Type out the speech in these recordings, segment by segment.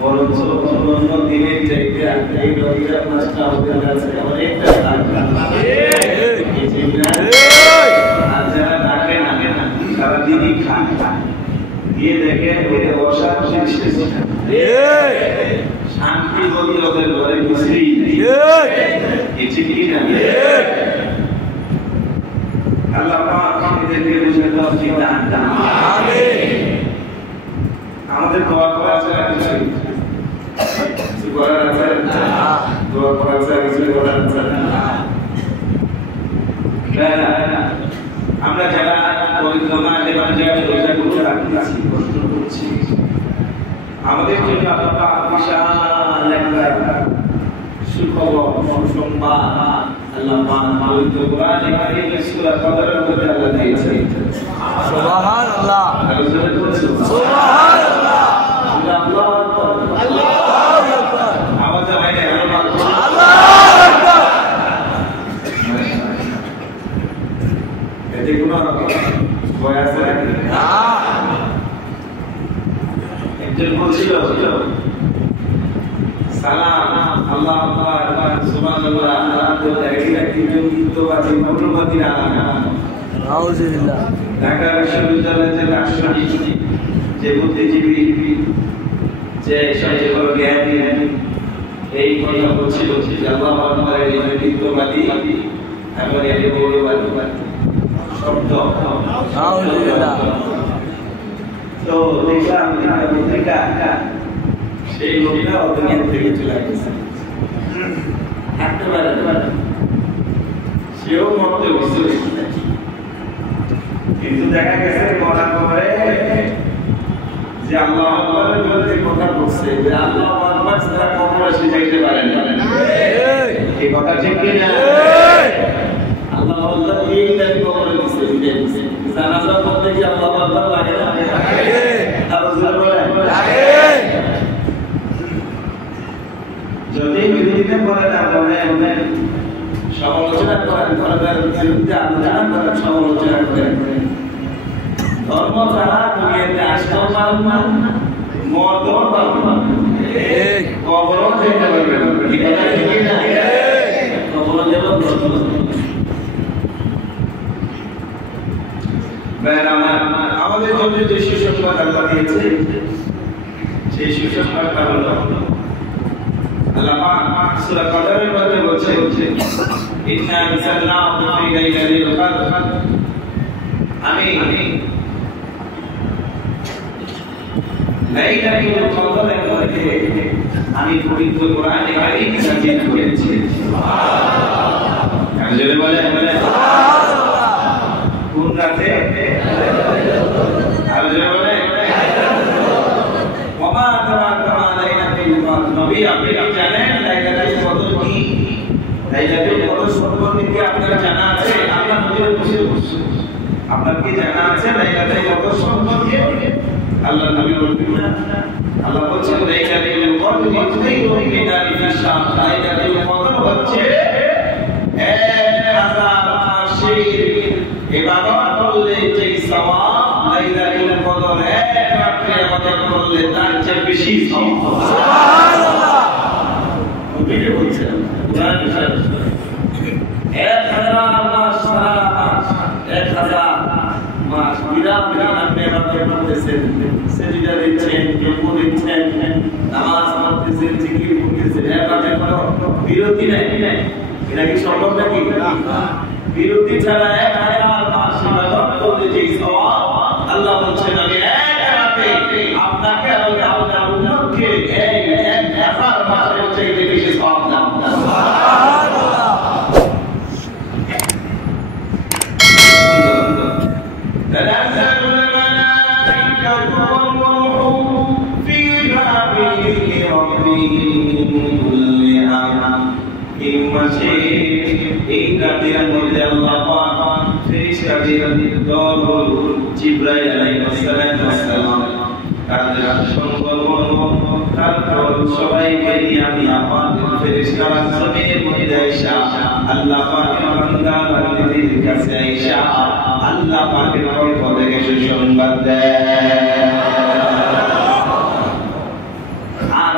বরঞ্চ অন্য দিনের চাইতে এই রবিবার মাসটা আমাদের কাছে অনেকটা আর যারা ডাকে না সারাদিনই খান গিয়ে দেখেন ওদের অসাধারণ শান্তি বলতে ওদের ঘরে কিছুই নেই ঠিক কি না আল্লাহ পাক আমাদেরকে বুঝে দাও দান আমিন আমাদের দোয়া করা আছে কিছু করার আছে দোয়া করা আছে কিছু করার আছে না আমরা যারা পবিত্র মাসে রোজা করে রাখতেছি কষ্ট করছি আমাদের জন্য আল্লাহ পাক বিশাল একটা সুখবর সুসংবাদ আল্লাহ পাক পবিত্র কোরআনে কারীমে সূরা কদরের মধ্যে আল্লাহ দিয়েছে সুবহানাল্লাহ সুবহানাল্লাহ আল্লাহু আকবার আল্লাহু আকবার আওয়াজ হয় না আল্লাহু আকবার এতে কোনো ভয় আছে নাকি না একজন বলছিল সালাম আল্লাহু আকবার সুবহানাল্লাহ আলহামদুলিল্লাহ এটা কিন্তু আছে মনোমতির আলাম আউযুবিল্লাহ ঢাকা বিশ্ববিদ্যালয়ের যে দার্শনিক যে বুদ্ধিজীবী যে সবচেয়ে জ্ঞানী এই কথা বলছিল যে আল্লাহু আকবার এর নেতৃত্ববাদী এবং এর গৌরববাদী শব্দ আউযুবিল্লাহ তো দেখলাম পত্রিকা সেই লোকটা দুনিয়া থেকে চলে গেছে থাকতে পারে সেও মরতে বসে কিন্তু দেখা গেছে মরার পরে যে আল্লাহু আকবারের বিরুদ্ধে কথা বলছে যে আল্লাহু আকবার ছাড়া কখনো সে যাইতে পারে না এই কথা ঠিক কি না আল্লাহু আকবার এই টাইপ করে দিছে দিছে জানাজা পড়তে কি আল্লাহু আকবার লাগে না লাগে আর রাসূল বলে লাগে যদি বিরোধিতা করে না বলে সমালোচনা করেন ধর্মের বিরুদ্ধে আলোচনা করেন সমালোচনা করেন ধর্ম ছাড়া দুনিয়াতে আসতেও পারবেন না মরতেও পারবেন না কবরও যেতে পারবেন না ঠিক না কবরও যেতে পারবেন না আমাদের জন্য যে সুসংবাদ আল্লাহ দিয়েছে সেই সুসংবাদটা হলো আল্লাহ পাক সূরা কদরের মধ্যে বলছে ইন্না আনসালনাহু ফি লাইলাতিল কদর আমি লাইলাতুল কদরের মধ্যে আমি পবিত্র কোরআনে কারীম নাযিল করেছি সুবহানাল্লাহ আমি যদি বলে সুবহানাল্লাহ কোন রাতে আর যদি বলে ওমা তারাকা লাইলাতুল কদর নবী আপনি জানেন লাইলাতুল কদর কি লাইলাতুল কদর সম্পর্কে কি আপনার জানা আছে আপনার নবীর বসে বসে আপনার কি জানা আছে লাইলাতুল কদর সম্পর্কে আল্লাহ নবী বলেন আল্লাহ বলেন লাইলাতুল কদর খায়রুম মিন আলফি শাহর লাইলাতুল কদর হচ্ছে 1000 মাসের ইবাদত করলে যে সওয়াব লাইলাতুল কদর এক রাতে ইবাদত করলে তার চেয়ে বেশি সওয়াব সুবহানাল্লাহ নবী বলেন কোরআন শরীফ 1000 মাস সারা মাস 1000 মাস বিরাম আপনি ইবাদত করতেছেন সেজদা দিচ্ছেন রুকু দিচ্ছেন নামাজ পড়তেছেন জিকির করতেছেন ইবাদত করার বিরতি নাই এটা কি সম্ভব নাকি না বিরতি ছাড়া 1000 মাস ইবাদত করলে যে সওয়াব আল্লাহ বলেন আমি এক রাতে আপনাকে এবং আপনার উম্মতকে এই 1000 মাসের চাইতে বেশি সওয়াব দান সুবহানাল্লাহ تنزل الملائكة والروح فيها بإذن ربهم من كل أمر এই মাসে এই রাতের মধ্যে আল্লাহ পাক ফেরেশতাদের দল জিবরাইল আলাইহিস সালাম তাদের সংবর্ধন তারপর সবাইকে নিয়ে আমি আমাদের ফেরেশতারা জমিনের মধ্যে আয়েশা আল্লাহ পাকের বান্দা বান্দীদের কাছে আয়েশা আল্লাহ পাকের পক্ষ থেকে সুসংবাদ দেয় আর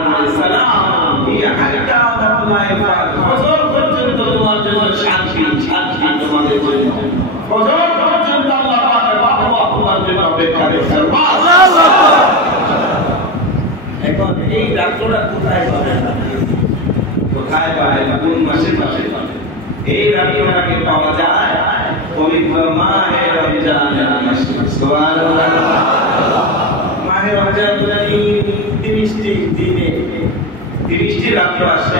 রাত্রটা কোথায় পাবে কোথায় পাবে কোন মাসে পাবে এই রাত্রটাকে পাওয়া যায় পবিত্র মাহে রমজানের মাসে সুবহানাল্লাহ মাহে রমজান মানে 30টি দিনে 30টি রাত্র আসে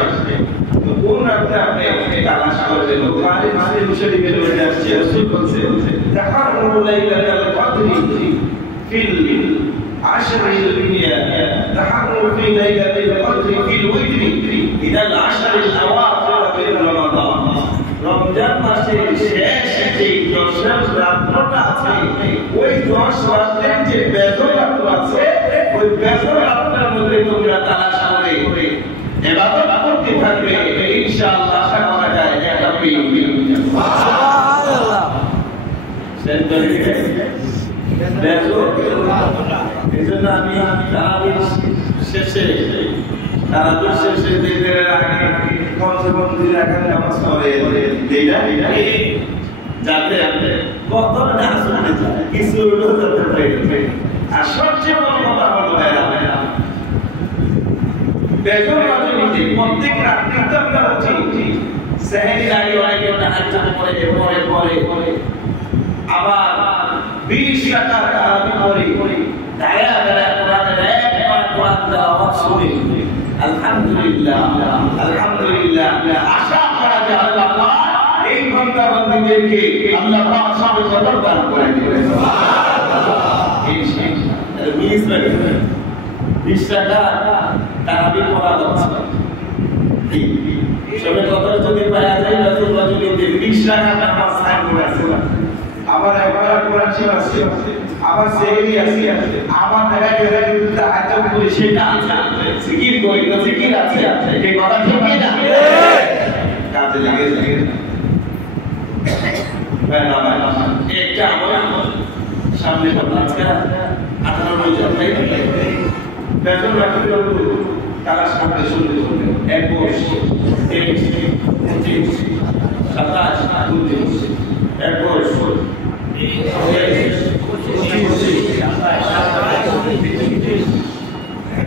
তো কোন রাতে আপনি তালাশ করবেন বুখারী মুসলিম শরীফের মধ্যে আসছে রাসূল বলেছে তাহাররু লাইলাতুল কদরি ফিল আশরিল দুনিয়া তাহাররু ফি লাইলাতুল কদরি ফিল উইতরি ইদাল আশরিল আওয়াখির মিন রমাদান রমজান মাসের শেষ যে 10 রাতটা আছে ওই 10 রাতের যে বেজর রাত আছে ওই বেজর রাতের মধ্যে তোমরা তালাশ করে ইবাদত করতে থাকবে ইনশাআল্লাহ আশা করা যায় একটা পেয়ে সুবহানাল্লাহ সেন্টারে বেজর এজন্য আমি তারাবির শেষে দিনের আগে কমসে কম 2 রাকাত নামাজ পড়ে দেইনা যাতে আপনি কতটা নামাজ পড়তে যায় কিছু হলো যাতে পারে আর সবচেয়ে বড় কথা হলো বেজর রাতে প্রত্যেক রাতে আমরা উঠি সেহরির আগে অনেকে তাহাজ্জুদ পড়ে আবার 20 রাকাত তারাবি পড়ে দাঁড়া কোরআনের একবার কোরআন তেলাওয়াত শুনে আলহামদুলিল্লাহ আশা করা যায় আল্লাহ পাক এই বান্দা বান্দীদেরকে আল্লাহ পাক সবে কদর দান করে দিবেন সুবহানাল্লাহ ইনশাআল্লাহ মিস লাগে 20 রাকাত তারাবি পড়া হচ্ছে সবে কদর যদি পাওয়া যায় রাসূলুল্লাহ যদি 20 রাকাত নামাজ সাইন করে আছে আবার একবার কোরআন শরীফ আছে আবার সেহরি আছে আবার দেখা গেল তাহাজ্জুদ করে সেটা আছে জিকির করি না জিকির আছে এই কথা ঠিক কি না কাজে লাগে একটা আমল সামনে আজকে 18 রোজা তাই বেতন রাখতে হবে তারা সামনে শুনতে 21 23 25 27 29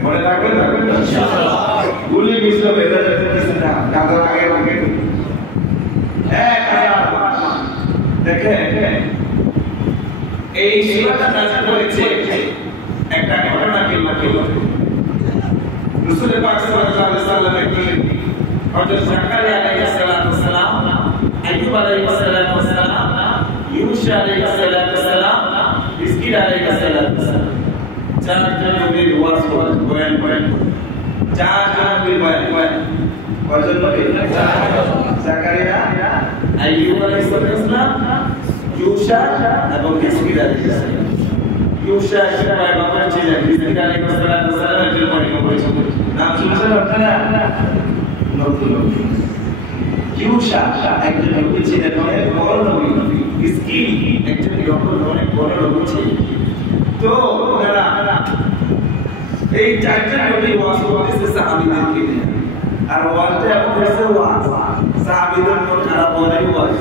মনে রাখবেন ইনশাআল্লাহ গুলি মিশ্র বেদা যেতে কিছু না কাজে আগে দেখেন এই সূরাটা নাযিল হয়েছে একটা ঘটনা কি রাসূল পাক সাল্লাল্লাহু আলাইহি ওয়াসাল্লামের হযরত জাকারিয়া আলাইহিস সালাম আইয়ুব আলাইহিস সালাম ইউসা আলাইহিস সালাম হিজকিল আলাইহিস সালাম চারজন নবীর ওয়াজ করেন চারজন নবীর বয়ান কয়জন নবী জাকারিয়া আইয়ুব আলাইহিস সালাম ইউসা এবং হিজকিল আলাইহিস সালাম ইউসা পয়গম্বর ছিলেন হিজকিল আলাইহিস সালাম একজন পয়গম্বর ছিলেন নাম শুনছেন আপনারা নবী ইউসা একজন নবী ছিলেন অনেক বড় নবী হিজকিল একজন অনেক বড় নবী ছিলেন তো ওনারা এই চারজন নবী ওয়াজ করতেছে সাহাবীদেরকে নিয়ে আর ওয়াজটা এমন হয়েছে ওয়াজ সাহাবীদের মন খারাপ হওয়ারই ওয়াজ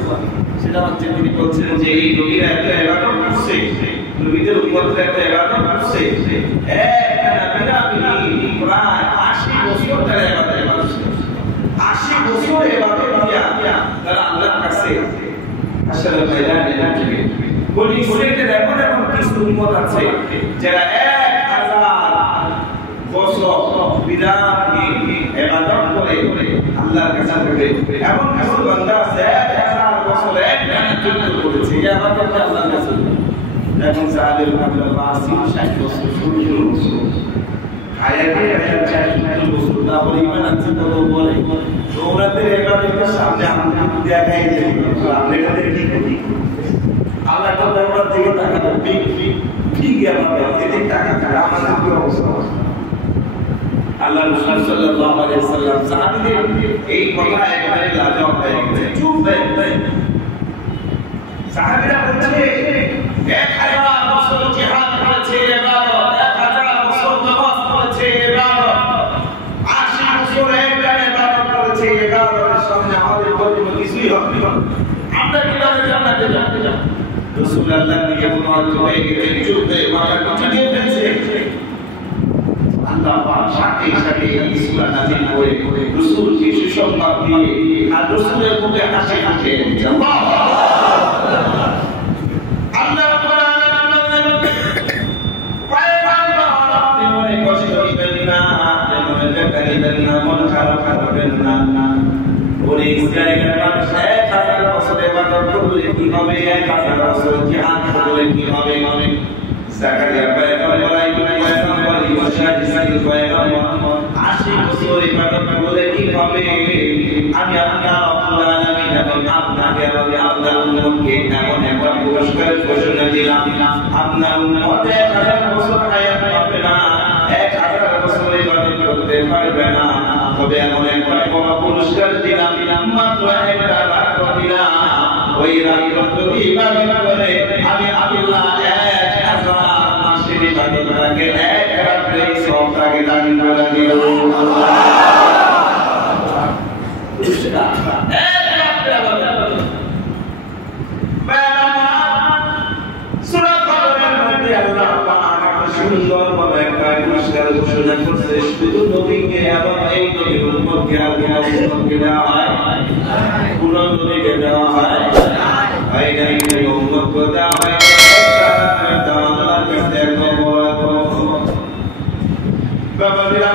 সেটা হচ্ছে তিনি বলছিলেন যে এই নবীরা একটা ইবাদত করছে নবীদের উম্মতরা একটা ইবাদত করছে প্রায় 80 বছর তারা ইবাদত করছে 80 বছর ইবাদত দিয়া তারা আল্লাহর কাছে আসলে ময়দানে নামবে বলি ইসরাইলের এমন কিছু উম্মত আছে যারা 1000 বছর বিরাট ইবাদত করে আল্লাহর কাছে যাবে এমন কিছু বান্দা আছে 1000 বছর একটানা যুদ্ধ করেছে ইবাদত আল্লাহর কাছে এখন সাহাবীর আব্দুল্লাহ 60 বছর 70 বছর আয়াতে 40 বছর তারপর ঈমান আছে তো বলে ওনাদের ইবাদতের সামনে আমরা দেখাই যে আপনি এখানে কি করি আল্লাহ তো দরবার থেকে তাকাতো ঠিক আমাদের এদিক তাকাতো আমাদের কি অবস্থা আল্লাহ রাসূল সাল্লাল্লাহু আলাইহি ওয়াসাল্লাম সাহাবীদের এই কথা একবারে লাজবাব হয়ে গেছে চুপ হয়ে সাহাবীরা বলছে 1000 বছর জিহাদ করেছে ইবাদত 1000 বছর নামাজ পড়েছে ইবাদত 80 বছর একটা ইবাদত করেছে ইবাদতের সামনে আমাদের কোনো কিছুই হবে না আমরা কিভাবে জান্নাতে যাব রাসূলুল্লাহ নিয়ে মুনাজাত হয়ে গেছে চুপ হয়ে মাথা নিচু দিয়ে ফেলছে আল্লাহ পাক সাথে সাথে এই সূরা নাযিল করে রাসূলকে সুসংবাদ দিয়ে আর রাসূলের মুখে হাসি হাসি আল্লাহু আল্লাহ কোরআন পয়গম্বর আপনি মনে কষ্ট দিবেন না, আপনি মনে ব্যথা দিবেন না, মন খারাপ করবেন না। ওরে ইসরায়েলের মানুষ 1000 বছর ইবাদত করলে কি হবে, 1000 বছর জিহাদ করলে কি হবে? জাকারিয়া পয়গম্বর, আইয়ুব পয়গম্বর, ঈসা পয়গম্বর 80 বছর ইবাদত করলে কি হবে? আমি আল্লাহ রাব্বুল আলামিন এবং আপনাকে এবং আপনার উম্মতকে এমন একটা পুরস্কারের ঘোষণা দিলাম, আপনার উম্মত 1000 বছর হায়াত পাবে না, 1000 বছর ইবাদত করতে পারবে না, তবে এমন একটা বড় পুরস্কার দিলাম, মাত্র একটা রাত দিলাম। ওই রাত যদি ইবাদত করে আমি আল্লাহ 1000 মাসের ইবাদত করে এক রাতে সব তাকে দান করে দিল। শুধু নবীকে এবং এই নবীর উম্মতকে আর কোন উম্মতকে দেওয়া হয়? কোন নবীকে দেওয়া হয়? হয় না, এই উম্মতকে দেওয়া হয়। একটা আল্লাহর কাছে একদম বড় বাবাজিরা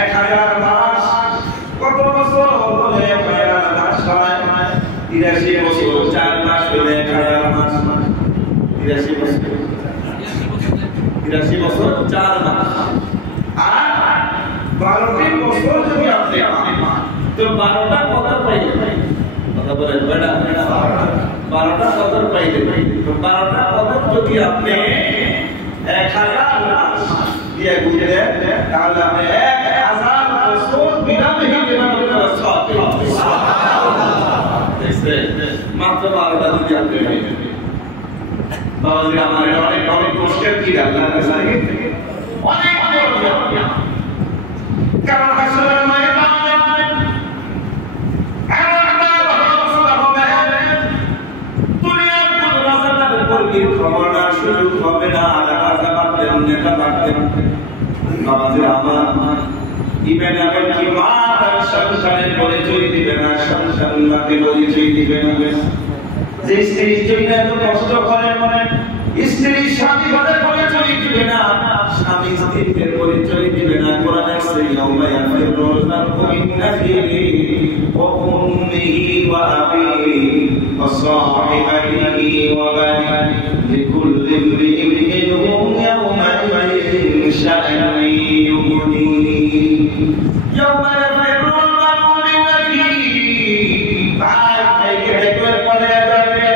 1000 মাস কত বছর হলে 1000 মাস হয়? 83 বছর 4 মাস হলে 1000 মাস। 83 বছর 83 বছর 4 মাস আর 12টি বছর যদি আপনি পান তো 12টা কদর পাইলেন। কথা বলেন বেটা, 12টা কদর পাইলেন। তো 12টা কদর যদি আপনি 1000 মাস দিয়ে গুজে দেন তাহলে আপনি 1000 বছর বিনামূল্যে ইবাদত করার সওয়াব পাবেন। দেখছেন, মাত্র 12টা যদি আপনি পাইলেন। বাবাজি আমার অনেক অনেক কষ্টের কি আল্লাহর কাছে অনেক কারণ আসলে ময়দানে এমন একটা অবস্থা হবে দুনিয়ার কোন রাজার পরবীর খবর না, সুযোগ হবে না, রাজা বাড়তেন, নেতা বাড়তেন। বাবাজি আমার ইবেন আবেন কি মা তার সন্তানের পরিচয় দিবে না, সন্তান মাকে পরিচয় দিবে না। যে স্ত্রীর জন্য এত কষ্ট করে স্ত্রী স্বামী বলে পরিচয় দিবে না, স্বামী স্ত্রীকে পরিচয় দিবে না। কোরআনে আছে ইয়াউমা ইয়াফিরুল মার'উ মিন আখিহি ওয়া উম্মিহি ওয়া আবিহি ওয়া সাহিবাতিহি ওয়া বানিহি লিকুল্লি ইমরিইন মিনহুম ইয়াউমা ইযিন শা'আনুন ইউগনিহি। ইয়াউমা ইয়াফিরুল মার'উ মিন আখিহি, ভাই ভাইকে দেখলে পড়ে যাবে,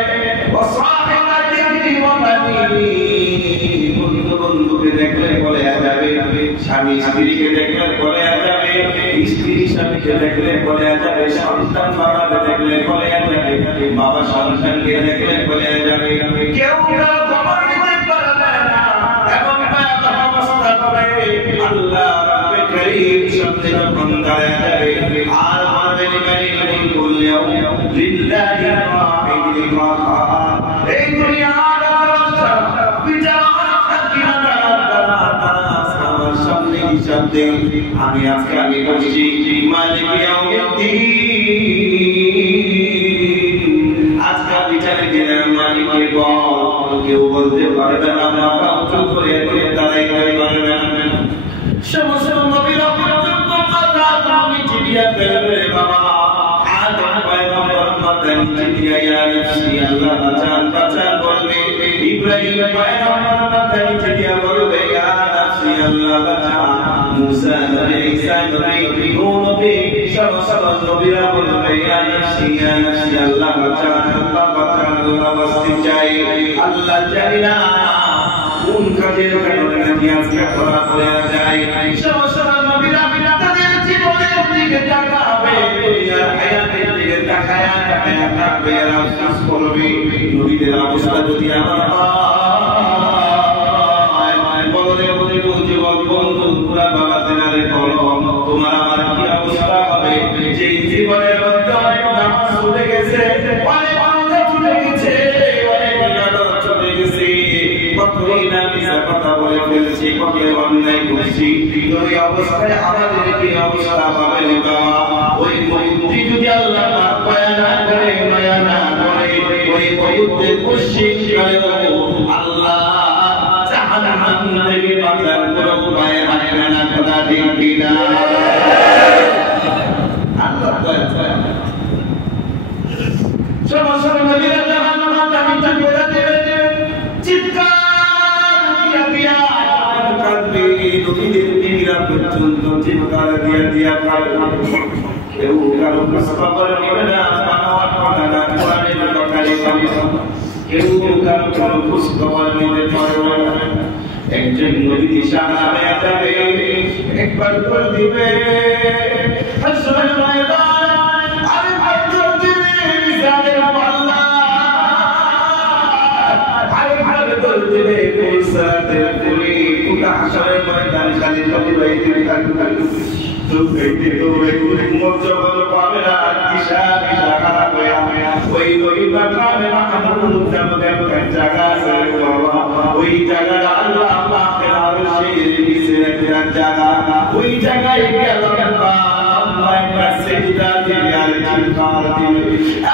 ওয়া সাহিবাতিহি ওয়া বানিহি, বন্ধুকে দেখলে পড়ে যাবে, স্বামী স্ত্রীকে দেখলে পড়ে যাবে, স্ত্রী স্বামীকে দেখলে পড়ে যাবে, সন্তান বাবাকে দেখলে পড়ে যাবে, বাবা সন্তানকে দেখলে পড়ে যাবে। কেউ কারো খবর নিতে পারবে না এবং ভয়াবহ অবস্থা হবে। আল্লাহ রাব্বুল কারীম সামনে যখন দাঁড়ায় যাবে আর বলবে লিমানিল মুলকুল ইয়াউম লিল্লাহির ওয়াহিদিল কাহ্হার। এই দুনিয়ার অবস্থা বিচার আমি আজকে আমি বলছি মালিক ইয়াউমিদ্দিন, আজকে বিচারের দিনের মালিকের বল কেউ বলতে পারবে না, মাথা উঁচু করে দাঁড়াইতে পারবে না। সমস্ত নবীরা পর্যন্ত কথা তুমি চিঠিয়া ফেলবে বাবা। আদম পয়গম্বর মাথা নিচে দিয়া ইয়া নফসি আল্লাহ বাঁচান বাঁচান বলবে। ইব্রাহিম পয়গম্বর মাথা নিচে দিয়া বলবে ইয়া নফসি আল্লাহ বাঁচান। মুসা নবী, ঈসা নবী, নূহ নবী, সমস্ত নবীরা বলবে ইয়া নফসি আল্লাহ বাঁচান আল্লাহ বাঁচান, আল্লাহ বাঁচতে চাই। আল্লাহ জানি না কোন কাজের কারণে নাকি আজকে ধরা পড়ে যায়। সমস্ত নবীরা তাদের জীবনের দিকে তাকাবে, দুনিয়ার হায়াতের দিকে তাকায় থাকবে আর আফসোস করবে। নবীদের অবস্থা যদি আমার বলে বলে যুবক বন্ধু পুরা বাবা জেনারে বলো তোমার আমার কি অবস্থা হবে? যে জীবনের মধ্যে অনেক নামাজ চলে গেছে, অনেক রোজা চলে গেছে, অনেক ইবাদত চলে গেছে, কতই না মিথ্যা কথা বলে করে ফেলছি, কবে অন্যায় করছি, ওই অবস্থায় আমাদের কি অবস্থা হবে বাবা? ওই মুক্তি যদি আল্লাহ পাক মায়া না করে ওই মুক্তি খুশি করে আল্লাহ জাহান্নাম থেকে বাঁচার কোনো উপায় আসবে না, কথা ঠিক কিনা? আল্লাহ বলেছে সমস্ত নবীরা জাহান্নাম থেকে বাঁচাতে চিৎকার দিয়া কাঁদবে, নবীদের বিবিরা পর্যন্ত চিৎকার দিয়া কাঁদবে। কেউ কারো খবর নেবে না, মানওয়ার কথা না, কোরআনের কথা নেবে না, কেউ কারো খোঁজ খবর নিতে পারবে না। একজন নবী সামনে হয়ে যাবে, একবার করে দিবে হাসরের ময়দান, আরেকবার করে দিবে মিজানের পাল্লা, আরেকবার করে দিবে কৌসারের পুরি। পুরা হাসরের ময়দান খালি দৌড়াইতে থাকবে, দৌড়াইতে উম্মত যখন পাবে না, দিশা খারাপ হয়ে ওই নবীর নামে মাহমুদ নামে একটা জায়গা আছে বাবা, ওই জায়গাটা আল্লাহ পাকের আরশের নিচে একটা জায়গা, ওই জায়গায় গেল আল্লাহ একটা সিজদা দিবে আর চিৎকার দিবে,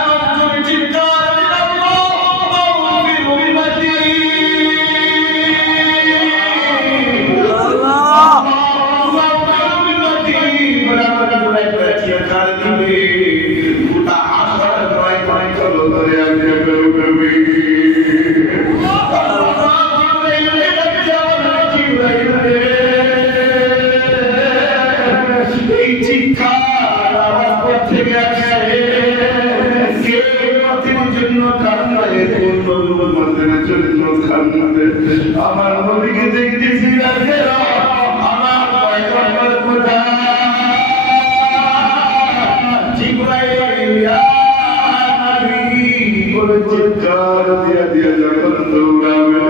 এমন তুমি চিৎকার দিবে আল্লাহুম্মা ফিল উম্মতি আমার নবীকে দেখতেছি আমার পয়গম্বর কোথায়? জিবরাইল ইয়া নবী বলে চিৎকার দিয়া যখন দৌড়াবে,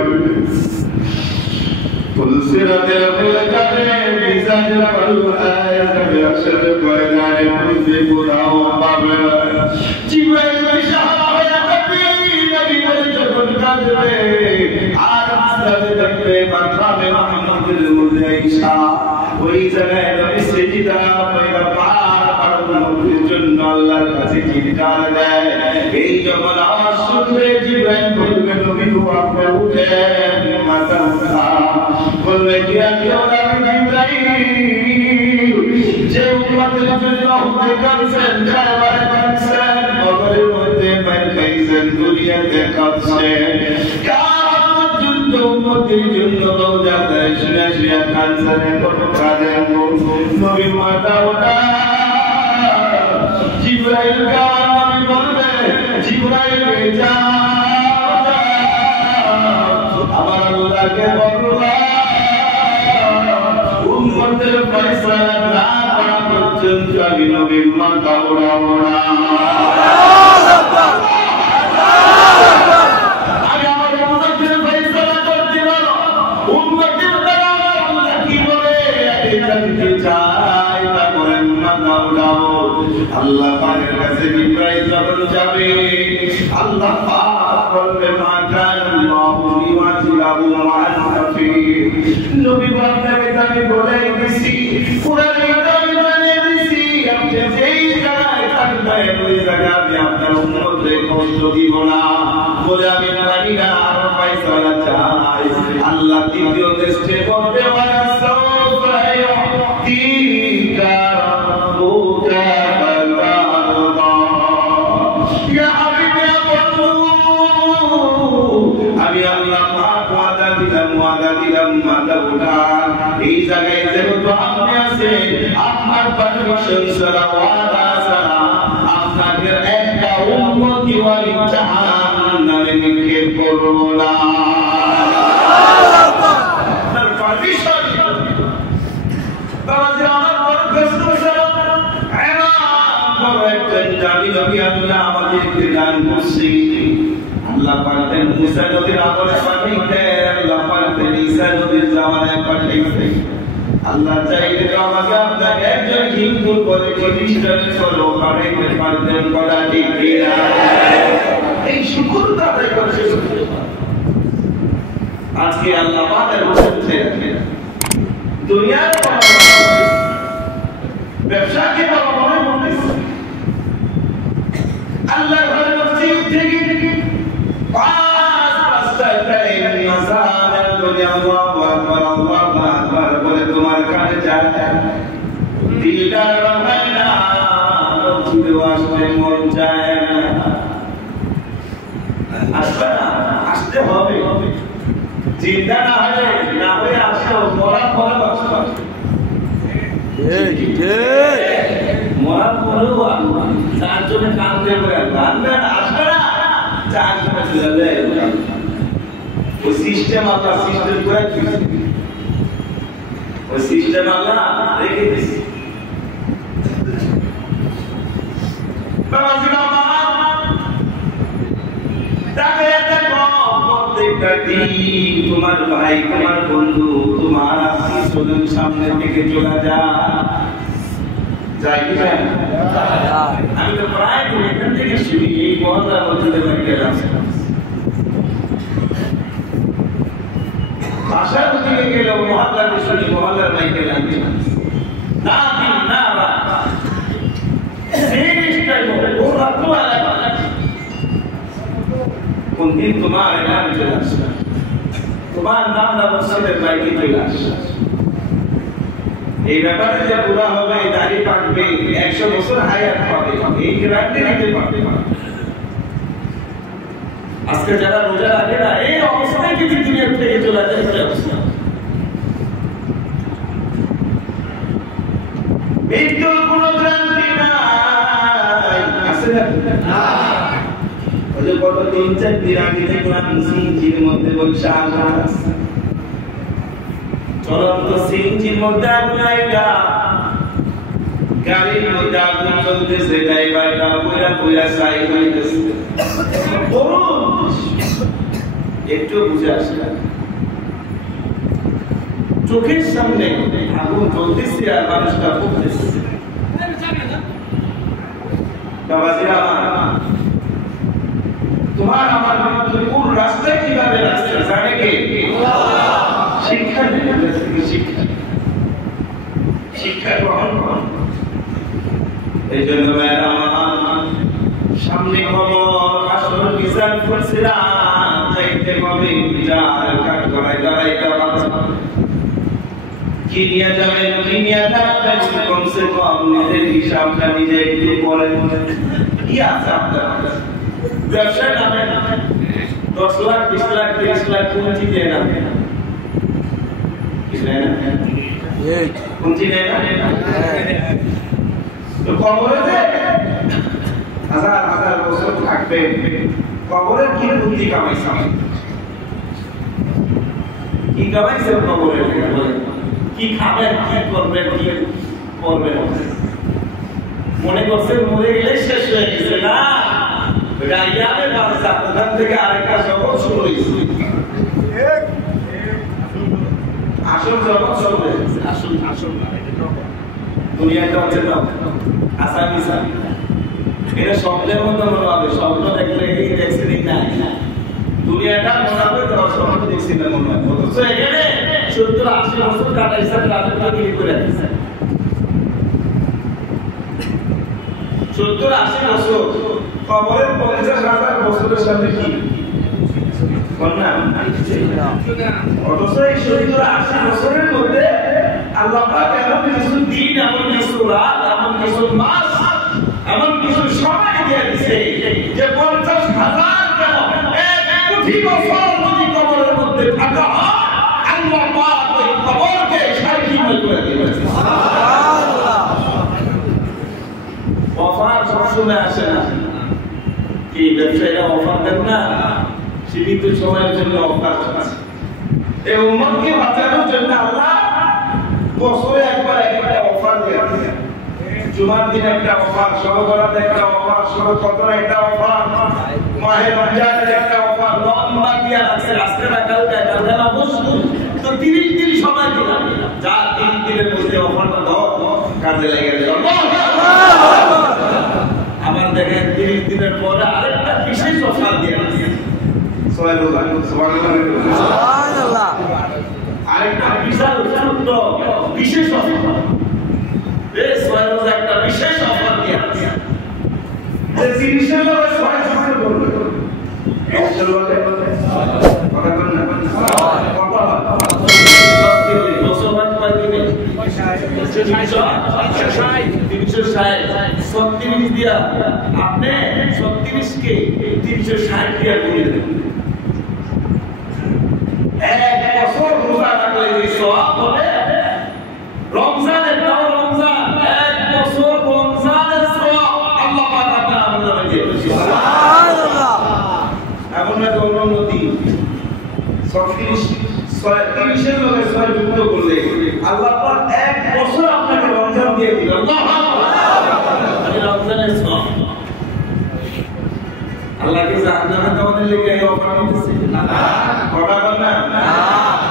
ফুলসিরাতের ফুলে যাবে, মিজানের পাল্লায় যাবে, আসলে ময়দানে পৌঁছে কোথাও পাবে না। জিবরাইল ইশারা হয়ে নবী বলে যখন কাঁদবে আর আসলে দেখবে মাথাবে মুহাম্মদের মধ্যে ঈশা, ওই জায়গায় নবী সিজদা করে পার নবীর জন্য আল্লাহর কাছে চিৎকার দেয়। এই যখন আওয়াজ শুনবে জিবরাইল বলবে নবী গো আপনি উঠেন, মাথা উঠা বলবে কি আমি জিবরাইল যে উম্মতের জন্য হুদে কাঁদছেন, কারবারে কাঁদছেন, কবরের মধ্যে মার খাইছেন, দুনিয়াতে কাঁদছেন, উম্মতের জন্য রওজাতে শুনে শুনে কাঁদছেন, কোনো কাজে নবী মাথা ওঠা জিবরাইল নবী বলবে জিবরাইল যাও আমার আল্লাহকে বলবা উম্মতের ফয়সালা না করা পর্যন্ত আমি নবীর মাথা ওড়াবো না। আল্লাহ পাকের কাছে জিবরাইল যখন যাবে আল্লাহ পাক বলবে মা কানাল্লাহু লিওয়াজিলাহু মা'আন-নাফি, নবী বলবে আমি বলে দিছি, কুরআনে আমি বলে দিছি, আপনি যেই জায়গায় থাকবেন ওই জায়গায় আমি আপনার উম্মতকে কষ্ট দিব না বলে আমি মানি না, আর ফয়সালা চাই। আল্লাহ দ্বিতীয় টেস্টে বলবে ওয়া সাওফা ইউতিকা রাব্বুকা আমি আল্লাহ পাক ওয়াদা দিলাম মাথা উঠান, এই জায়গায় যেহেতু আপনি আছেন আপনার পারমিশন ছাড়া ওয়াদা ছাড়া আপনাকে একটা উম্মতি ওয়ালি জাহান্নামে নিক্ষেপ করব না। আপনার পারমিশন তারা আমার বরখাস্ত ছাড়া জানি নবী আল্লাহ আমাদেরকে দান করছি। আল্লাহ পাকের মুসা নবীর আমলে পাঠিয়েছে, আল্লাহ পাকের ঈসা নবীর জামানায় পাঠিয়েছে। আল্লাহ চাইলে তো আমাকে আপনাকে একজন হিন্দুর পরে খ্রিস্টানের চলো পাঠাইতে পারতেন, কথা ঠিক কিনা? এই শুকর তাদের করছে আজকে আল্লাহ পাকের বলছে দুনিয়ার ব্যবসাকে বড় মনে করতেছে আল্লাহর ঘরে মসজিদ থেকে পাঁচটা টাইম মাসানের দুনিয়া আল্লাহু আকবার বলে তোমার কানে যায় দিলটা রহায় না মসজিদে আসতে মন যায় না আসবে না আসতে হবে চিন্তা না হয়ে আসো মরার পরে বাঁচতে মরার পরেও চারজনে কান দেবে কানবে আসবে না চারজনে চলে যায় ওই সিস্টেম আল্লাহ সিস্টেম করে ওই সিস্টেম আল্লাহ রেখে দিয়েছে বাবাজি বাবা তাকে দেখো প্রত্যেকটা দিন তোমার ভাই তোমার বন্ধু তোমার আত্মীয় সামনে থেকে চলে যায় কি যায় আমি তো প্রায় এখান থেকে শুনি এই মহল্লার মধ্যে গেলাম বাসার দিকে গেলেও মহল্লাতে শুনি মহল্লার মাইকে লাগবে না দিন না কোন দিন তোমার নাম চলে আসবে তোমার নাম না মসজিদের বাইরে চলে আসবে এই ব্যাপারে যে পুরা হবে দাড়ি পাকবে 100 বছর হায়াত পাবে এই গ্যারান্টি দিতে পারবে আজকে যারা রোজা রাখে না এই অবস্থায় যদি দুনিয়া থেকে চলে যায় এই অবস্থা মৃত্যুর কোনো গ্যারান্টি নাই আছে না ওই কত 3-4 দিন আগে দেখলাম সিএনজির মধ্যে বসে আগুন চলন্ত সিএনজির মধ্যে আগুন লাগা গাড়ির মধ্যে আগুন চলতেছে ড্রাইভারটা পুরা সাই হইতেছে একটু বুঝে আসে চোখের সামনে আগুন জ্বলতেছে আর মানুষটা পড়তেছে বাবাজিরা তোমার আমার কোন রাস্তায় কিভাবে রাস্তা জানে কে শিক্ষা শিক্ষা গ্রহণ করুন এই জন্য সামনে খবর আসল বিচার করছিলাম যাইতে হবে বিচার কাট করাই দাঁড়াইতে হবে কি নিয়ে যাবেন কি নিয়ে যাবেন কমসে কম নিজের হিসাবটা নিজে একটু করে কি আছে আপনার ব্যবসায় নামে 10 লাখ 20 লাখ 30 লাখ পুঁজি দেয় না পুঁজি দেয় না তো কবরে হাজার বছর থাকবে কবরে কি পুঁজি কামাইছে কি কামাইছে কবরে কি খাবেন কি করবেন কি করবেন মনে করছেন মরে গেলে শেষ হয়ে গেছে না গাইয়াবে বাচ্চা ওখান থেকে আরেকটা জগৎ শুরু হয়েছে আসল জগৎ শুরু হয়েছে আসল দুনিয়াটা হচ্ছে না আসামি সামি এটা শব্দের মতো মনে হবে শব্দ দেখলে এই অ্যাক্সিডেন্ট নাই দুনিয়াটা মনে হবে দর্শক দেখছি না মনে হয় অথচ এখানে 70-80 বছর কাটাইছে রাজত্ব তৈরি করে দিয়েছে 70-80 বছর কবরের 50,000 বছরের সাথে কি অথচ এই 70-80 বছরের মধ্যে আল্লাহ পাক এমন কিছু দিন এমন কিছু রাত এমন কিছু মাস এমন কিছু সময় দিয়ে দিয়েছে যে 50,000 কেন 1 কোটি বছর যদি কবরের মধ্যে থাকা হয় আল্লাহ পাক ওই কবরকে শান্তিময় করে দিবেন সুবহানাল্লাহ অফার সবসময় আসে না কি ব্যবসায়ীরা অফার দেন না সীমিত সময়ের জন্য অফার আছে এই উম্মতকে বাঁচানোর জন্য আল্লাহ বছরে একবার একটা অফার দেয় জুমার দিন একটা অফার শবে বরাত একটা অফার শবে কদর একটা অফার মাহে রমজানের একটা অফার লম্বা দিয়া আছে রাস্তাটা কালকে অবশ্যই তো 30 দিন সময় দিলাম যা 30 দিনের মধ্যে অফারটা দাও কাজে লেগে গেল আবার দেখেন 30 দিনের পরে আরেকটা বিশেষ অফার দিয়ে আছে সুবহানাল্লাহ। আরেকটা বিশাল ছোট্ট বিশেষ অফার, এই 6 রোজা একটা বিশেষ অফার দিয়ে আছে। যে জিনিসের লোক 6 সময় বলবে আপনি 36 কে 360 দিয়া করে দেন। এক বছর রোজা রাখলে যে সওয়াব হবে, রমজানের দাও রমজান, এক বছর রমজানের সওয়াব আল্লাহ পাক আপনার আমলে দিয়ে দিবেন। সুবহানাল্লাহ। এখন না উন্নতি 36 এর লগে 6 যুক্ত করলে আল্লাহ পাক এক বছর আপনাকে রমজান দিয়ে দিবেন। আল্লাহু আকবার। আমি রমজানের সওয়াব আল্লাহকে জাহান্নামে দেওয়ার লেগে এই অফার দিতেছে না, কথা বল না,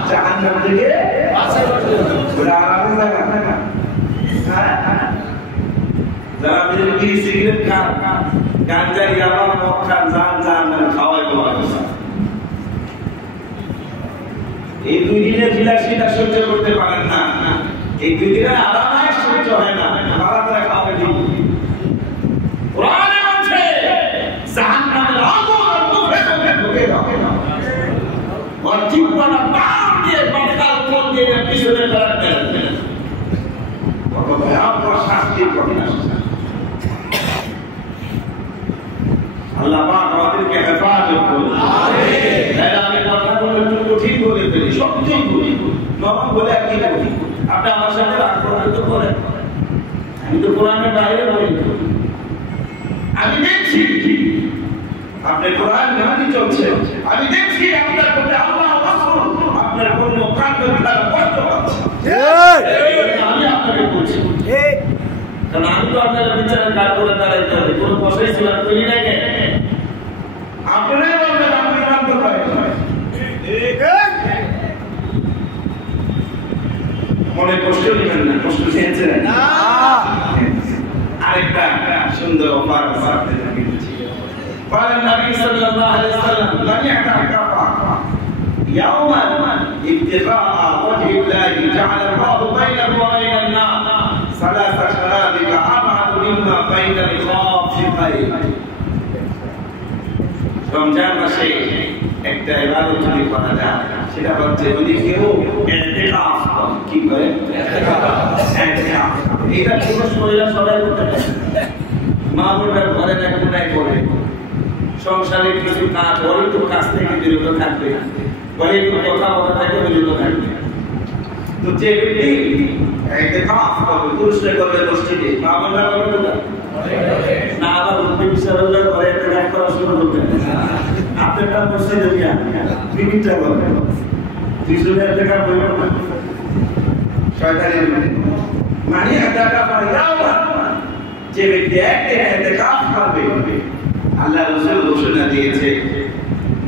জাহান্নাম থেকে বাঁচাই করতে ওটা আরামে জায়গা না। যারা বিড়ি সিগারেট খান, গাঁজা ইয়াবা মদ খান, জাহান্নামে খাওয়াই বলা এই 2 দিনের বিলাসিতা সহ্য করতে পারেন না, এই 2 দিনের আরামায় সহ্য হয় না, বারাতারা খাওয়াই দিন। কোরআনে আছে জাহান্নামের আগুন আর মুখে মুখে ঢুকে দাও, আর জিহ্বাটা বাম দিয়ে বাঁকাল কোণ দিয়ে পিছনে ফেরাতে হবে। কত ভয়াবহ শাস্তির কথা। আল্লাহ পাক আমাদেরকে হেফাজত করুন। আমিন। আমি কথাগুলো একটু কঠিন বলে ফেলি, সত্যি বলি, নরম বলে কি বলি। আপনি আমার সাথে রাগ করতে তো করেন, আমি তো কোরআনের বাইরে বলি। আমি দেখছি আপনি কোরআন মেনে চলছে, আমি দেখছি আপনার প্রতি আল্লাহ রাসূল আপনার কোন কাণ্ড দ্বারা কষ্ট পাচ্ছে। আমি আপনাকে বলছি, কারণ আমি তো আপনার বিচারের কাজ করে দাঁড়াইতে হবে, কোনো পয়সাই ছিলাম করি না কেন? আপনারাই বলবেন আপনি নাম তো পারেন মনে কষ্ট নেবেন না, কষ্ট চেয়েছেন না। আরেকটা সুন্দর অফার সাথে দিচ্ছি। قال النبي صلى الله عليه وسلم من يعتكف يوما ابتغاء وجه الله جعل الله بينه وبين النار 3 خلادق أبعد مما بين الخافقين। রমজান মাসে একটা ইবাদত যদি করা যায়, সেটা হচ্ছে যদি কেউ ইতিকাফ করে। কি করে? ইতিকাফ। এটা পুরো শরীরে সবাই করতে পারে। মা বোনরা ঘরে না কোনায় করে সংসারে কিছু কাজ ওই তো কাজ থেকে বিরত থাকবে, ওই তো কথা বলা থেকে বিরত থাকবে। তো যে ব্যক্তি ইতিকাফ করে, পুরুষরা করবে মসজিদে, মা বোনরা করবে না, আবার রূপে বিশারদের ঘরে ইতিকাফ করা শুরু করবে। আপনারটা মসজিদে গিয়া মিনিটটা করবে, 200 টাকা বইব না, শয়তানের মানে টাকা পাওয়া। যে ব্যক্তি একটা ইতিকাফ করবে, আল্লাহ রাসূল ঘোষণা দিয়েছে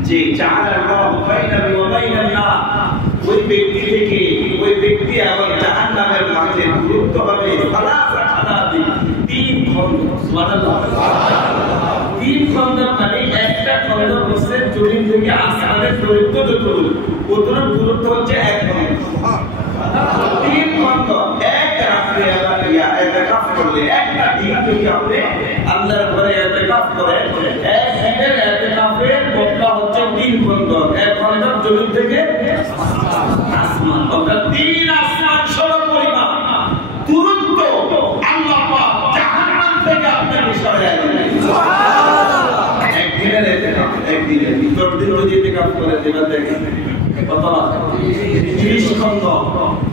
যে জাআলাল্লাহু বাইনাহু ওয়া বাইনান নার, ওই ব্যক্তি থেকে ওই ব্যক্তি এবং জাহান্নামের মাঝে দূরত্ব হবে 3 খন্ড। সুবহানাল্লাহ। 3 খন্ড মানে একটা খন্ড হচ্ছে জমিন থেকে আসমানের দূরত্ব যতটুকু, ওতটুকু দূরত্ব হচ্ছে 1 খন্ড। 3 খন্ড এক রাত্রে ইতিকাফ করলে, একটা দিন যদি আপনি আল্লাহর ঘরে ইতিকাফ করেন, এক দিনের ইতিকাফের বদলা হচ্ছে 3 খন্ড। 1 খন্ড জমিন থেকে আসমান, অর্থাৎ 3 আসমান সমপরিমাণ দূরত্ব আল্লাহ পাক জাহান্নাম থেকে আপনাকে সরায় দিবেন। সুবহানাল্লাহ। একদিনের ইতিকাফ, একদিনের ভিতর দিন যদি ইতিকাফ করে দেবেন, দেখেন কত 30 খন্ড,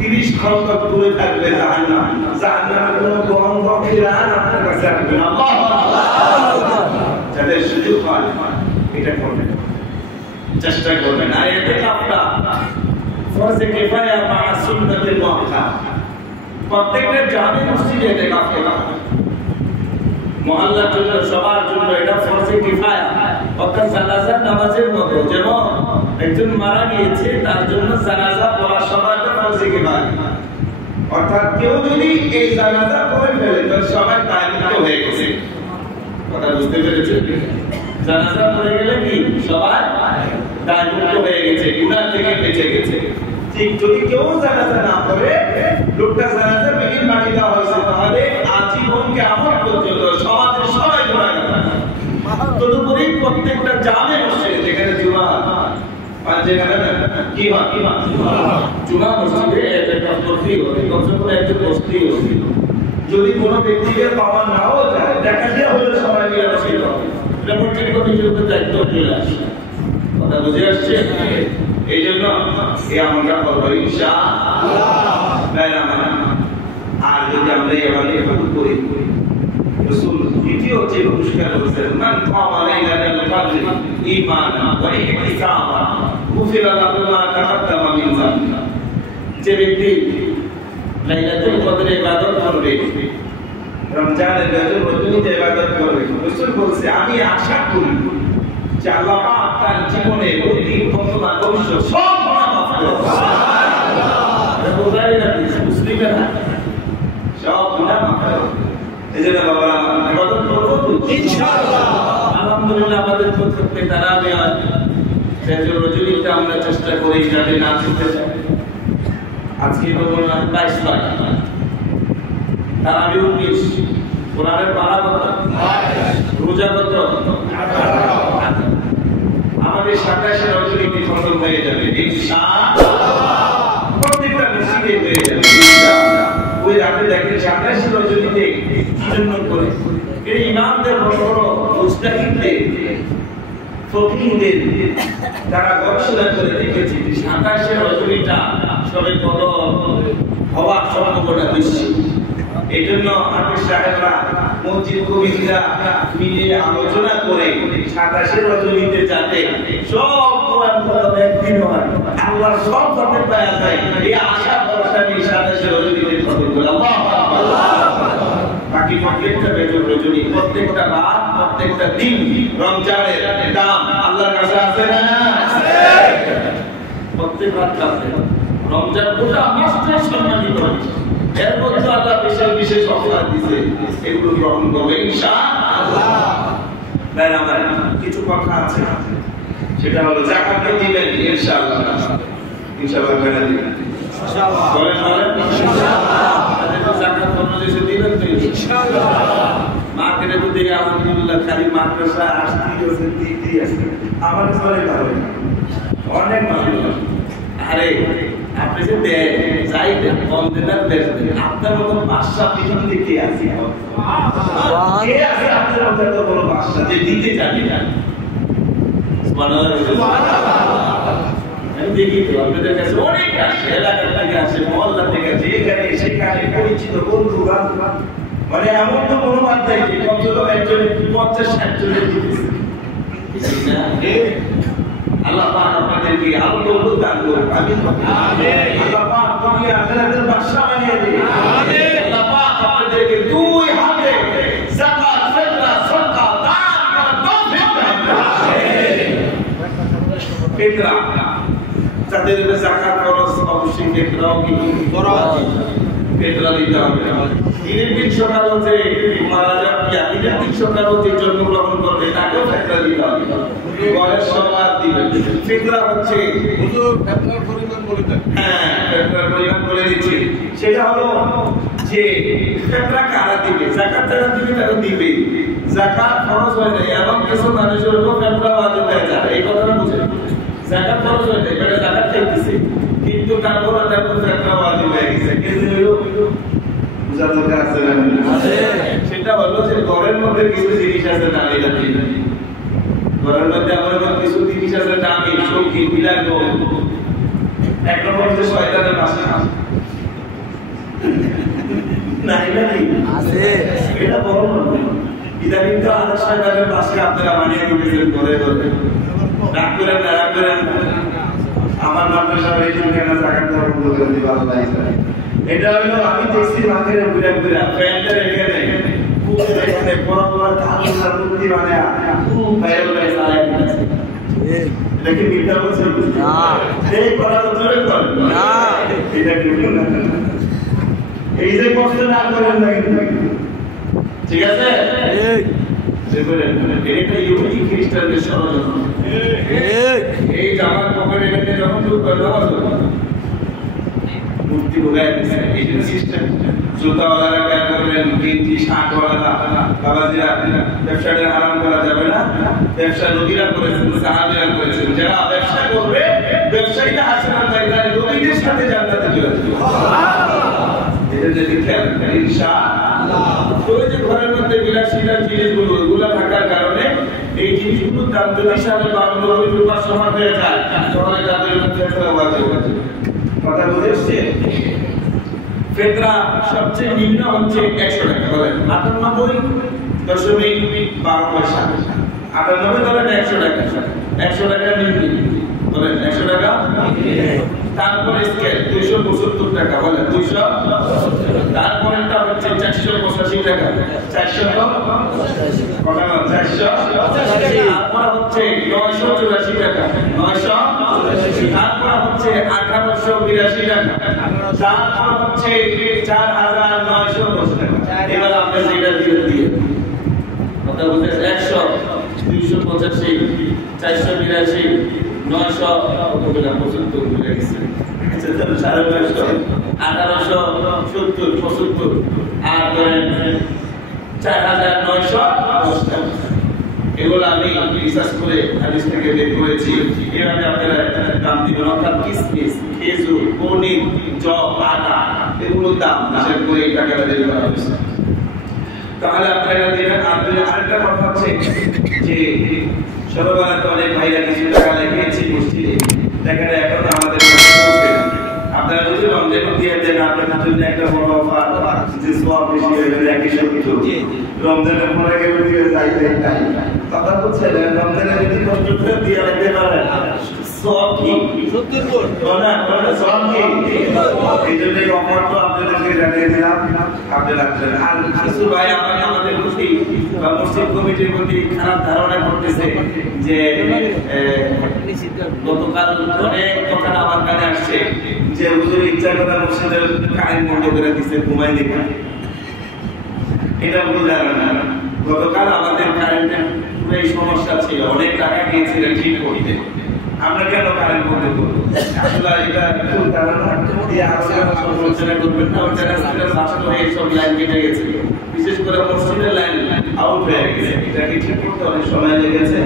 30 খন্ড দূরে থাকবে জাহান্নাম। জাহান্নামের কোনো গন্ধ ফিরান আপনার কাছে আসবে না। আল্লাহু আকবার। যাদের সুযোগ হয় এটা করবেন, চেষ্টা করবেন। আর ইতিকাফটা ফরজে কিফায়া মা সুন্নাতুল মুআক্কাদা, প্রত্যেকটা জামে মসজিদে ইতিকাফ করা হয়। মহল্লার জন্য, সবার জন্য এটা ফরজে কিফায়া, অর্থাৎ জানাজা নামাজের মতো। যেমন একজন মারা গিয়েছে, তার জন্য জানাজা পড়া সবাইটা ফরজে কিফায়া, অর্থাৎ কেউ যদি এই জানাজা পড়ে ফেলে তো সবাই দায়িত্ব হয়ে গেছে। কথা বুঝতে পেরেছেন? জানাজা পড়ে গেলে কি সবাই দায়মুক্ত হয়ে গেছে, গুনাহ থেকে বেঁচে গেছে। ঠিক যদি কেউ জানাজা না পড়ে, লোকটা জানাজা বেগিন মাটি দেওয়া হয়েছে, তাহলে আজীবন কিয়ামত পর্যন্ত সমাজের সবাই গুনাহগার। তদুপরি প্রত্যেকটা জামে মসজিদে যেখানে জুমা যেখানে কি হয় জুমা মসজিদে একটা করতেই হবে, কমসে কম একজন বসতেই হবে। যদি কোনো ব্যক্তিকে পাওয়া নাও যায়, দেখা দিয়ে হলে সবাই মিলে বসতে হবে। এটা মসজিদ কমিটির উপর দায়িত্ব চলে আসে। কথা বুঝে আসছে? এই জন্য এই আমরা করবো ইনশাআল্লাহ। আর যদি আমরা এভাবে করি, রাসূল দ্বিতীয় যে পুরস্কার বলেছেন, মান কামা লাইলাতাল কদর ঈমানান ওয়া ইহতিসাবান গুফিরা লাহু মা তাকাদ্দামা মিন যামবি। যে ব্যক্তি লাইলাতুল কদরে ইবাদত করবে, রমজানের রজনীতে ইবাদত করবে, রাসূল বলেছে আমি আশা করি যে আল্লাহ পাক তার জীবনে অতীত বর্তমান ভবিষ্যৎ সব গুনাহ মাফ করবেন। সুবহানাল্লাহ। এটা বোঝাই না মুসলিমের সব গুনাহ মাফ করবেন। এজন্য বাবা ইবাদত করব ইনশাআল্লাহ। আলহামদুলিল্লাহ আমাদের প্রত্যেককে তারাবি আজ ফজর রজনীতে আমরা চেষ্টা করি যাতে না ছুটে যায়। আজকে তো 22 তারিখ, তারাবি 19, কোরআনের পারা কত, রোজা কত, আমাদের 27 রজনীতে খতম হয়ে যাবে ইনশাআল্লাহ। প্রত্যেকটা মসজিদে হয়ে যাবে ইনশাআল্লাহ। ওই রাতে দেখেন 27 রজনীতে কি জন্য করে এই ইমামদের বড় বড় মুস্তাহিদদের ফকিহদের তারা গবেষণা করে দেখেছে 27 রজনীটা সবে কত হওয়ার সম্ভাবনা বেশি। এই জন্য আমাদের সাহেবরা মসজিদ কমিটিরা মিলে আলোচনা করে 27 রজনীতে যাতে সব কোরআন খতম একদিন হয়, আল্লাহর সব যাতে পাওয়া যায়, এই আশা ভরসা নিয়ে 27 রজনীতে খতম করে আল্লাহু আকবার। বাকি প্রত্যেকটা রজনী, প্রত্যেকটা রাত, প্রত্যেকটা দিন রমজানের দাম আল্লাহর কাছে আছে না? আছে। প্রত্যেক রাত আছে। রমজান গোটা মাসটা সম্মানিত হয়েছে, এর মধ্যে আল্লাহ বিশেষ বিশেষ অফার দিয়েছে, এগুলো গ্রহণ করবে ইনশাআল্লাহ। তাই আমার কিছু কথা আছে, সেটা হলো যাকাত দিবেন ইনশাআল্লাহ। ইনশাআল্লাহ কেন দিবেন? ইনশাআল্লাহ বলেন ইনশাআল্লাহ। যাকাত বাংলাদেশে দিবেন তো ইনশাআল্লাহ। মার্কেটে তো দিলে আলহামদুলিল্লাহ খালি মাদ্রাসা আসতেই আছে, দিতেই আছে। আমার কাছে ভালো অনেক ভালো। আরে আপনি যে দেন যাই দেন, কম দেন আর বেশি দেন, আপনার মতো বাদশা পৃথিবীতে কে আছে? কে আছে আপনার মতো এত বড় বাদশা যে দিতে জানি না? আমি দেখি তো আপনাদের কাছে অনেক আসে, এলাকা থেকে আসে, মহল্লা থেকে আসে, এখানে সেখানে পরিচিত বন্ধু বান্ধব, মানে এমন তো কোনো বাদ নাই যে কমসে কম একজন 50-60 জনের দিতেছে। আল্লাহ পাক আপনাদেরকে আরো দৌলত দান করুন। আমিন। আল্লাহ পাক দুনিয়া আখিরাতের বাদশা বানিয়ে দিন। আমিন। আল্লাহ পাক আপনাদেরকে দুই হাতে যাকাত, ফিতরা, সাদকা দান করার তৌফিক দান করুন। আমিন। ফিতরা যাদের যাকাত খরচ অবশ্যই ফিতরাও কি ফরজ, ফিতরা দিতে হবে। ঈদের দিন সকাল হচ্ছে মারা যাবে, ঈদের দিন সকাল হচ্ছে জন্মগ্রহণ করবে, তাকেও ফিতরা দিতে হবে। বয়স সবার দিবেন। ফিতরা হচ্ছে হুজুর ফিতরার পরিমাণ বলে দেন। হ্যাঁ, ফিতরার পরিমাণ বলে দিচ্ছি। সেটা হলো যে ফিতরা কারা দিবে, যাকাত যারা দিবে তারা দিবে। যাকাত ফরজ হয় না, এবং কিছু মানুষের উপর ফিতরা ওয়াজিব হয়ে যায়, এই কথাটা বুঝেন। যাকাত ফরজ হয় না, এটা যাকাত চাইতেছে, কিন্তু তারপরে তারপর ফিতরা ওয়াজিব হয়ে গেছে। কিন্তু বুঝার দরকার আছে না? আছে। সেটা হলো যে ঘরের মধ্যে কিছু জিনিস আছে না, এটা দিবে। ঘরের মধ্যে আমার কিছু জিনিস আছে দামি, সবজি, বিলাস, এক নম্বর হচ্ছে শয়তানের বাসা। না এটা নেই আছে, এটা বড় নয়। ইদানিং তো আর শয়তানের বাসা আপনারা বানিয়ে দিতেছেন ঘরে ঘরে। রাগ করেন না, রাগ করেন। আমার মাদ্রাসার এই জন্য কেন জাকাত দেওয়া বন্ধ করে দিবা আল্লাহ। এটা হলো আমি দেখছি মাঠের ঘুরে ঘুরে প্যান্টের এখানে এখানে বড় বড় ধাতুর মূর্তি বানায় খুব বাইরে বাইরে চালায় দিচ্ছে। এটা কি মিথ্যা বলছে? না, এই কথা তো জোরে কর না, এটা কি না? এই যে কষ্ট না করেন না, ঠিক আছে? এটা ইহুদি খ্রিস্টানদের ষড়যন্ত্র। এই জামার পকেটে রেখে যখন মূর্তি ঢুকায় দিচ্ছে, এই যে সিস্টেম। জুতাওয়ালারা কেন করবেন, গেঞ্জি শার্টওয়ালারা, বাবাজিরা, ব্যবসাটা হারাম করা যাবে না। ব্যবসা নবীরা করেছেন, সাহাবীরা করেছেন। যারা ব্যবসা করবে, ব্যবসায়ীরা হাসান তাই নবীদের সাথে জান্নাতে চলে যাবে। এটা যদি খেয়াল করেন ইনশাআল্লাহ। ওই যে ঘরের মধ্যে বিলাসিতা জিনিসগুলো এগুলো থাকার কারণে এই জিনিসগুলোর দাম যদি সাড়ে 12 রুপির সমান হয়ে যায়, তাহলে তাদের ফেতরা ওয়াজিব আছে। কথা বুঝেছে? ফেতরা সবচেয়ে নিম্ন হচ্ছে 100 টাকা, বলেন 98.12 পয়সা। 98 ধরেন 100 টাকা, 100 টাকা নিম্ন, বলেন 100 টাকা। তারপরে স্কেল 275 টাকা, বলেন 200। তারপরেরটা হচ্ছে 485 টাকা, 400 কথা বলেন 400। তারপর হচ্ছে 984 টাকা, 900। তারপর হচ্ছে 1882 টাকা, তারপর হচ্ছে 4910 টাকা। এবার আপনি যেটা দিয়ে কথা বলতে 100, 285, 482, 900 কতগুলা 75 মিলে গেছে। আচ্ছা তাহলে 950, 1870, 75 আর ধরেন 4910 টাকা। এগুলো আমি রিসার্চ করে হাদিস থেকে বের করেছি। এভাবে আপনারা দাম দিবেন, অর্থাৎ কিসমিস, খেজুর, পনির, জব, আটা এগুলোর দাম হিসাব করে এই টাকাটা দিয়ে করা হয়েছে। তাহলে আপনারা দিবেন। আরেকটা কথা হচ্ছে যে ছোটবেলাতে অনেক ভাইরা কিছু টাকা লাগিয়েছি মসজিদে, টাকাটা এখন আমাদের আপনারা যদি রমজান দিয়ে দেন, আপনাদের জন্য একটা বড় অফার, যে সওয়াব বেশি হয়ে যাবে। একই সব কিছু রমজানের পরে গেলে দিয়ে যাইতে কথা বলছে, রমজানে যদি কষ্ট করে দিয়ে রাখতে পারেন সওয়াব কি 70 গুণ, না সওয়াব কি। এই জন্য এই অফারটা আপনাদেরকে জানিয়ে দিলাম, আপনারা রাখবেন। আর কিছু ভাই আমাদের প্রতি বা মসজিদ কমিটির প্রতি খারাপ ধারণা করতেছে যে গতকাল অনেক কথা আমার কানে আসছে যে হুজুর ইচ্ছা করে মসজিদের কারেন্ট বন্ধ করে দিচ্ছে, ঘুমাই দেখে। এটা ভুল ধারণা। গতকাল আমাদের কারেন্টের পুরো সমস্যা ছিল, অনেক টাকা দিয়েছিলেন ঠিক করতে। আমরা কেন কারেন্ট বন্ধ করবো? আসলে এটা ভুল ধারণা দিয়ে আলোচনা করবেন না। ওই জায়গায় নষ্ট হয়ে সব লাইন কেটে গেছে, বিশেষ করে মসজিদের লাইন আউট হয়ে গেছে। এটাকে ঠিক করতে অনেক সময় লেগেছে,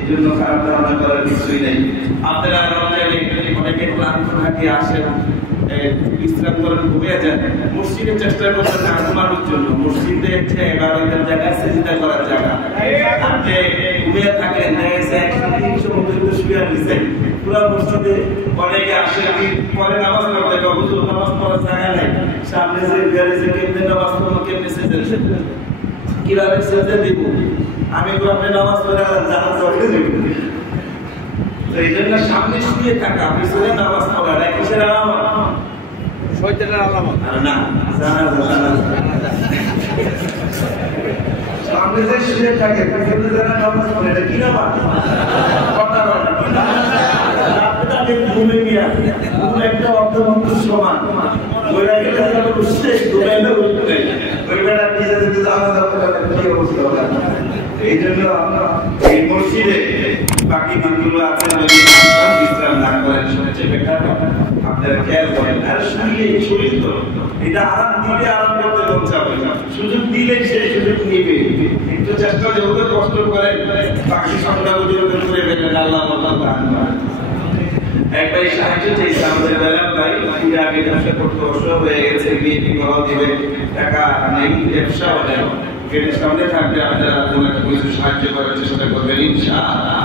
এই জন্য খারাপ ধারণা করার কিছুই নেই। আপনারা রমজানে অনেকে ক্লান্ত থাকে, আসেন, বিশ্রাম করেন, ঘুমিয়ে যান। মসজিদে চেষ্টা করবেন না ঘুমানোর জন্য। মসজিদে হচ্ছে ইবাদতের জায়গা, সিজদা করার জায়গা। আপনি ঘুমিয়ে থাকেন, দেখা গেছে 100-300 মতো শুয়ে নিছেন পুরো মসজিদে। অনেকে আসে পরে নামাজ পড়তে, হুজুর নামাজ পড়ার জায়গা নাই, সামনে যে গ্যারেজে কেমনে নামাজ পড়বো, কেমনে সিজদা কিভাবে সিজদা দিব। আমি তো আপনি নামাজ পড়ে জানাজ পড়ে দেব। তো এই জন্য সামনে শুয়ে থাকা, পিছনে নামাজ পড়া, এটা কিসের আলামত? শয়তানের আলামত। না, সামনে যে শুয়ে থাকে, পিছনে যারা নামাজ পড়ে, এটা কি নামাজ? আপনাদের ঘুমে গিয়া ঘুম একটা অর্ধবন্ধুর সমান ওইরা গেলে উঠছে, ঘুমাইলে উঠতে ওই বেড়া নিজে যদি জানাজ কি অবস্থা হবে। এই জন্য এই মসজিদে বাকি দিনগুলো আপনার যদি বিশ্রাম না করেন, সবচেয়ে বেকার আপনারা খেয়াল করেন। আর শরীর তো এটা আরাম দিলে আরাম করতে মন চাবে না, সুযোগ দিলে সেই সুযোগ নিবে। একটু চেষ্টা যেহেতু কষ্ট করেন, বাকি সংখ্যা উদ্যোগ করে ফেলেন, আল্লাহ একবার সাহায্য চাইছে আমাদের বেলা ভাই, আগে ব্যবসা করতে অসুখ হয়ে গেছে, বিয়ে বিবাহ দিবে, টাকা নেই, ব্যবসা হবে, গেটের সামনে থাকবে, আপনারা কোনো একটা কিছু সাহায্য করার চেষ্টা করবেন ইনশাআল্লাহ।